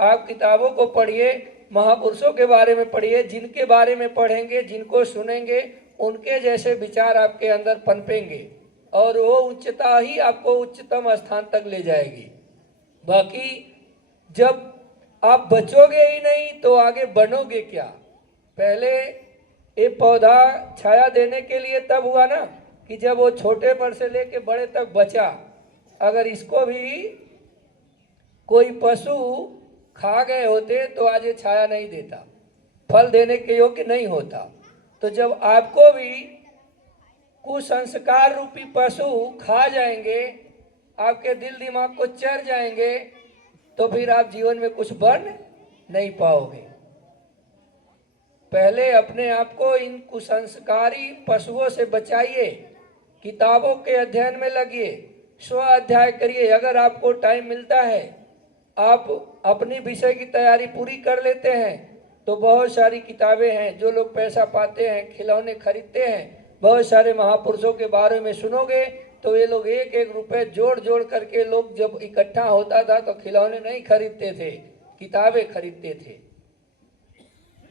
आप किताबों को पढ़िए, महापुरुषों के बारे में पढ़िए। जिनके बारे में पढ़ेंगे, जिनको सुनेंगे, उनके जैसे विचार आपके अंदर पनपेंगे और वो उच्चता ही आपको उच्चतम स्थान तक ले जाएगी। बाकी जब आप बचोगे ही नहीं तो आगे बनोगे क्या? पहले ये पौधा छाया देने के लिए तब हुआ ना कि जब वो छोटे पर से लेके बड़े तक बचा। अगर इसको भी कोई पशु खा गए होते तो आज ये छाया नहीं देता, फल देने के योग्य नहीं होता। तो जब आपको भी कुसंस्कार रूपी पशु खा जाएंगे, आपके दिल दिमाग को चर जाएंगे, तो फिर आप जीवन में कुछ बन नहीं पाओगे। पहले अपने आप को इन कुसंस्कारी पशुओं से बचाइए, किताबों के अध्ययन में लगिए, स्व अध्याय करिए। अगर आपको टाइम मिलता है, आप अपनी विषय की तैयारी पूरी कर लेते हैं, तो बहुत सारी किताबें हैं। जो लोग पैसा पाते हैं, खिलौने खरीदते हैं, बहुत सारे महापुरुषों के बारे में सुनोगे तो ये लोग एक एक रुपए जोड़ जोड़ करके, लोग जब इकट्ठा होता था तो खिलौने नहीं खरीदते थे, किताबें खरीदते थे।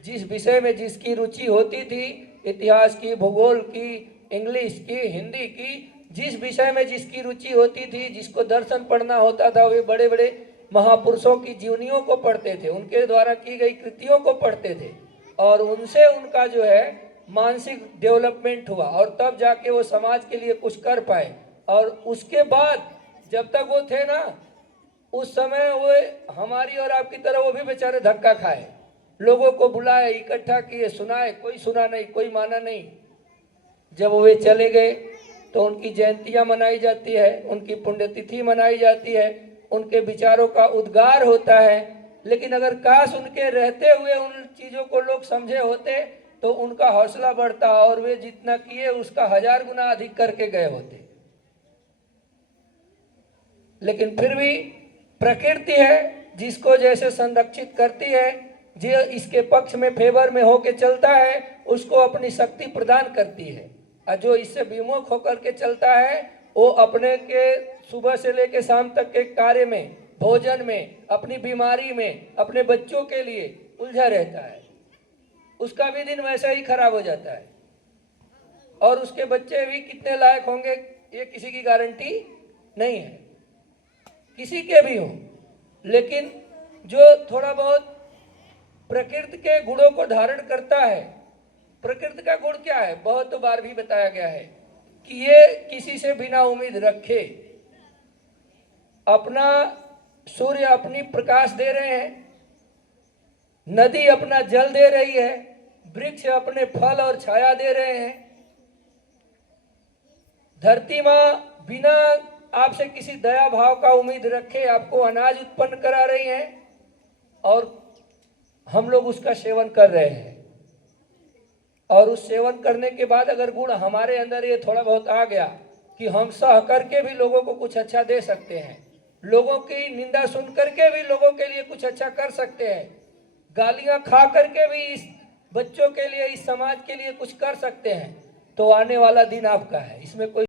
जिस विषय में जिसकी रुचि होती थी, इतिहास की, भूगोल की, इंग्लिश की, हिंदी की, जिस विषय में जिसकी रुचि होती थी, जिसको दर्शन पढ़ना होता था, वे बड़े बड़े महापुरुषों की जीवनियों को पढ़ते थे, उनके द्वारा की गई कृतियों को पढ़ते थे और उनसे उनका जो है मानसिक डेवलपमेंट हुआ और तब जाके वो समाज के लिए कुछ कर पाए। और उसके बाद जब तक वो थे ना, उस समय वो हमारी और आपकी तरह वो भी बेचारे धक्का खाए, लोगों को बुलाए, इकट्ठा किए, सुनाए, कोई सुना नहीं, कोई माना नहीं। जब वे चले गए तो उनकी जयंतियां मनाई जाती है, उनकी पुण्यतिथि मनाई जाती है, उनके विचारों का उद्गार होता है। लेकिन अगर काश उनके रहते हुए उन चीज़ों को लोग समझे होते तो उनका हौसला बढ़ता और वे जितना किए उसका 1000 गुना अधिक करके गए होते। लेकिन फिर भी प्रकृति है, जिसको जैसे संरक्षित करती है, जो इसके पक्ष में फेवर में होके चलता है, उसको अपनी शक्ति प्रदान करती है। और जो इससे विमुख होकर के चलता है, वो अपने के सुबह से लेकर शाम तक के कार्य में, भोजन में, अपनी बीमारी में, अपने बच्चों के लिए उलझा रहता है, उसका भी दिन वैसे ही खराब हो जाता है। और उसके बच्चे भी कितने लायक होंगे ये किसी की गारंटी नहीं है, किसी के भी हों। लेकिन जो थोड़ा बहुत प्रकृति के गुणों को धारण करता है, प्रकृति का गुण क्या है, बहुत बार भी बताया गया है कि ये किसी से बिना उम्मीद रखे, अपना सूर्य अपनी प्रकाश दे रहे हैं, नदी अपना जल दे रही है, वृक्ष अपने फल और छाया दे रहे हैं, धरती माँ बिना आपसे किसी दया भाव का उम्मीद रखे आपको अनाज उत्पन्न करा रही है और हम लोग उसका सेवन कर रहे हैं। और उस सेवन करने के बाद अगर गुण हमारे अंदर ये थोड़ा बहुत आ गया कि हम सह करके भी लोगों को कुछ अच्छा दे सकते हैं, लोगों की निंदा सुन करके भी लोगों के लिए कुछ अच्छा कर सकते हैं, गालियां खा करके भी इस बच्चों के लिए, इस समाज के लिए कुछ कर सकते हैं, तो आने वाला दिन आपका है, इसमें कोई